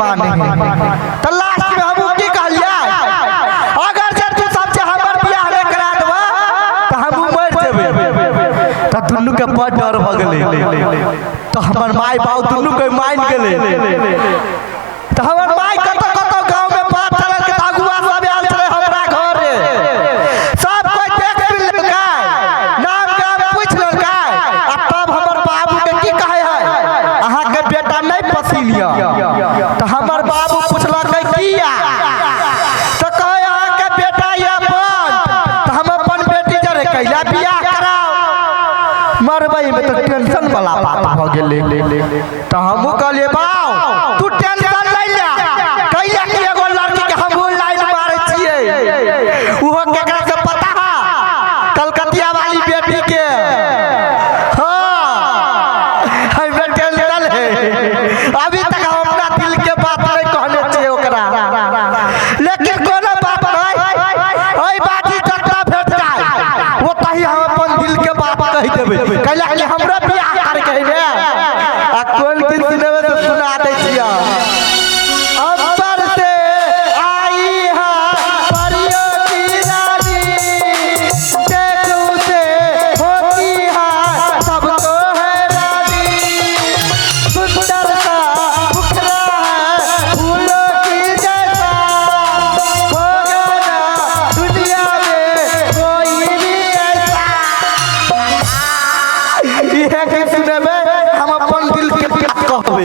माने तो लास्ट में हम की कहलिया अगर जे तू सबसे हमर बियाह रे करा देबा तो हम मर जेबे तो दुन्नु के बड़ डर भ गेलै तो हमर माय बाप दुन्नु के मान गेलै तो हमर माय कत गांव में बात चलल के अगुआ सब आयल छले हमरा घर रे सब कोई देख लेलकै नाम गाम पूछ लेलकै आ तब हमर बाबू के की कहे है अहाँ के बेटा नहीं पसिलिया तो हमर बाबू पूछलकै किया तो कहे अहाँ के बेटा ये अपन तो हम अपन बेटी जरे कैला बियाह कराओ मरबै में तो टेंशन वाला बात भ गेलै तो हमहु कहलिए बाऊ तू टेंशन ले ले कैला कि एगो लड़की के हमहु लाइन मारै छियै उहो केकरा से पता है कलकतिया वाली बेटी के हां हमें टेंशन है अभी तक हम अपना दिल के बात नहीं कहले छियै ओकरा लेकिन कोनो बात नहीं ओई बाजी जतना भेट जाए वो तही हम अपन दिल के बात कह देबै कैला कि हमरा बियाह कर के है आ कोन दिन सुनेबे तो सुना दै छियै अंबर से आई है परियों की रानी देखू से होती है सबको है रानी सुंदर सा मुखरा है फूलों की जैसा होगा ना दुनिया में कोई भी ऐसा ये के सुनेबे हम अपन दिल के कहबे